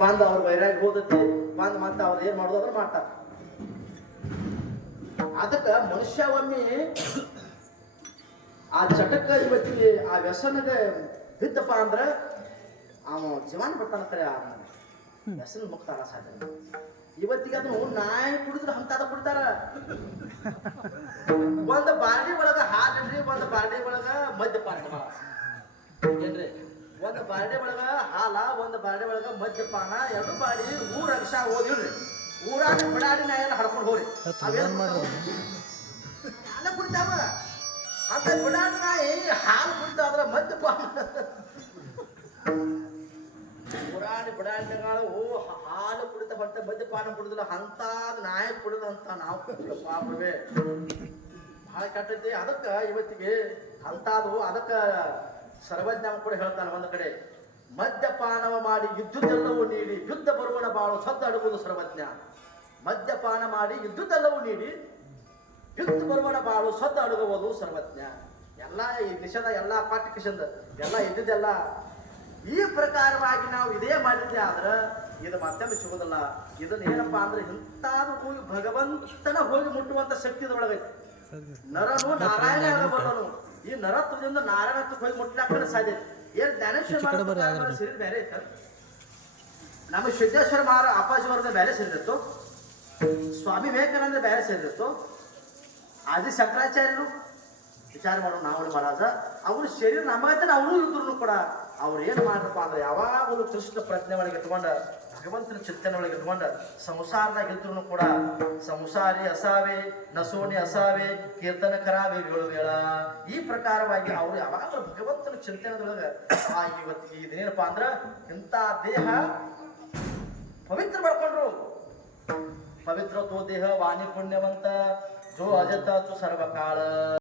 ಬಂದು ಅವ್ರ ವೈರಾಗ ಹೋದತಿ ಬಂದು ಮತ್ತೆ ಅವ್ರು ಏನ್ ಮಾಡೋದು ಅಂದ್ರೆ ಮಾಡ್ತಾರ. ಅದಕ್ಕ ಮನುಷ್ಯ ಒಮ್ಮೆ ಆ ಚಟಕ್ಕ ಇವತ್ತಿಗೆ ಆ ವ್ಯಸನಗ ಬಿದ್ದಪ್ಪ ಅಂದ್ರ ಅವ ಜೀವನ ಬರ್ತಾನಂತಾರೆ. ಆ ವ್ಯಸನ ಮುಕ್ತ ಸಾಧ್ಯ. ಇವತ್ತಿಗೆ ಅದನ್ನು ನಾಯಿ ಕುಡಿದ್ರೆ ಹಂತಾದ ಕುಡಿತಾರ. ಒಂದು ಬಾರ್ಡಿ ಒಳಗ ಹಾಲಿನ್ರಿ, ಒಂದು ಬಾರ್ಡಿ ಒಳಗ ಮದ್ಯಪಾನ ಏನ್ರಿ, ಒಂದು ಬಾರ್ಡಿ ಒಳಗ ಹಾಲ, ಒಂದು ಬಾರ್ಡಿ ಒಳಗ ಮದ್ಯಪಾನ, ಎರಡು ಬಾಡಿ ಊರ ಅಕ್ಷ ಓದಿಲ್ರಿ. ಊರಾಗ ಬಿಡಾಡಿ ನಾಯಿ ಎಲ್ಲ ಹಡ್ಕೊಂಡು ಹೋಗ್ರಿ ಹಾಲ ಕುಡಿತಾವ. ಅಂತ ಬಿಡಾಡಿ ನಾಯಿ ಹಾಲು ಕುಡಿತಾದ್ರ ಮದ್ಯಪಾನ ಪುರಾಣಿ ಬಿಡಾಡಿಗಳು ಹಾಲು ಕುಡಿತ ಬರ್ತೇ ಮದ್ಯಪಾನ ಕುಡಿದಿಲ್ಲ ಅಂತಾದ ನಾಯಿ ಕುಡಿದಂತ ನಾವು ಪಾಪವೇ ಬಹಳ ಕೆಟ್ಟೈತಿ. ಅದಕ್ಕ ಇವತ್ತಿಗೆ ಅಂತಾದು. ಅದಕ್ಕ ಸರ್ವಜ್ಞ ಕೂಡ ಹೇಳ್ತಾನೆ ಒಂದು ಕಡೆ, ಮದ್ಯಪಾನವ ಮಾಡಿ ಯುದ್ಧದೆಲ್ಲವೂ ನೀಡಿ ಯುದ್ಧ ಬರುವಣ ಬಾಳು ಸದ್ದು ಅಡುವುದು ಸರ್ವಜ್ಞ. ಮದ್ಯಪಾನ ಮಾಡಿ ಯುದ್ಧದೆಲ್ಲವೂ ನೀಡಿ ಯುದ್ಧ ಬರುವಣ ಬಾಳು ಸದ್ದು ಅಡುಗುವುದು ಸರ್ವಜ್ಞ. ಎಲ್ಲ ಈ ನಿಷೇಧ ಎಲ್ಲ ಪಾಠ್ಯ ಕಿಶಂದ ಎಲ್ಲ ಇದ್ದಿದ್ದೆಲ್ಲ ಈ ಪ್ರಕಾರವಾಗಿ ನಾವು ಇದೇ ಮಾಡಿದ್ದೆ ಆದ್ರೆ ಇದು ಮತ್ತೊಮ್ಮೆ ಸಿಗೋದಿಲ್ಲ. ಇದನ್ನ ಏನಪ್ಪಾ ಅಂದ್ರೆ ಇಂತಾದ್ರು ಹೋಗಿ ಭಗವಂತನ ಹೋಗಿ ಮುಟ್ಟುವಂತ ಶಕ್ತಿ ಇದ್ರೊಳಗೈತಿ. ನರನು ನಾರಾಯಣ ಆಗಬಲ್ಲನು. ಈ ನರತ್ವದಿಂದ ನಾರಾಯಣತ್ವಕ್ಕೆ ಹೋಗಿ ಮುಟ್ಲಾಕ ಸಾಧ್ಯ. ಏನ್ ಜ್ಞಾನೇಶ್ವರ ಶರೀರ ಬೇರೆ ಐತ, ನಮ್ಮ ಸಿದ್ದೇಶ್ವರ ಅಪ್ಪಾಜಿವರ್ಗ ಬೇರೆ ಸೇರಿದಿತ್ತು, ಸ್ವಾಮಿ ವಿವೇಕಾನಂದ ಬೇರೆ ಸೇರಿದಿತ್ತು, ಆದಿ ಶಂಕರಾಚಾರ್ಯರು ವಿಚಾರ ಮಾಡೋಣ. ನಾವು ಮಹಾರಾಜ ಅವ್ರ ಶರೀರ ನಮಗೈತೆ ಅವರು ಇದ್ರು ಕೂಡ ಅವ್ರು ಏನು ಮಾಡ್ರಪ್ಪ ಅಂದ್ರೆ ಯಾವಾಗಲೂ ಕೃಷ್ಣ ಪ್ರಜ್ಞೆ ಒಳಗೆ ಇಟ್ಕೊಂಡ ಭಗವಂತನ ಚಿಂತನೆ ಒಳಗೆ ಇಟ್ಕೊಂಡ ಸಂಸಾರದಾಗ ಇದ್ರು ಕೂಡ ಸಂಸಾರಿ ಅಸಾವೆ ನಸೋಣಿ ಅಸಾವೆ ಕೀರ್ತನ ಕರಾವೆ ಏಳು ವೇಳ ಈ ಪ್ರಕಾರವಾಗಿ ಅವ್ರು ಯಾವಾಗಲೂ ಭಗವಂತನ ಚಿಂತನೆದೊಳಗೆ ಇವತ್ತಿಗೆ ಇದೇನಪ್ಪಾ ಅಂದ್ರ ಇಂಥ ದೇಹ ಪವಿತ್ರ ಮಾಡ್ಕೊಂಡ್ರು. ಪವಿತ್ರ ತೋ ದೇಹ ವಾಣಿ ಪುಣ್ಯವಂತ ಜೋ ಅಜತ ಸರ್ವಕಾಳ.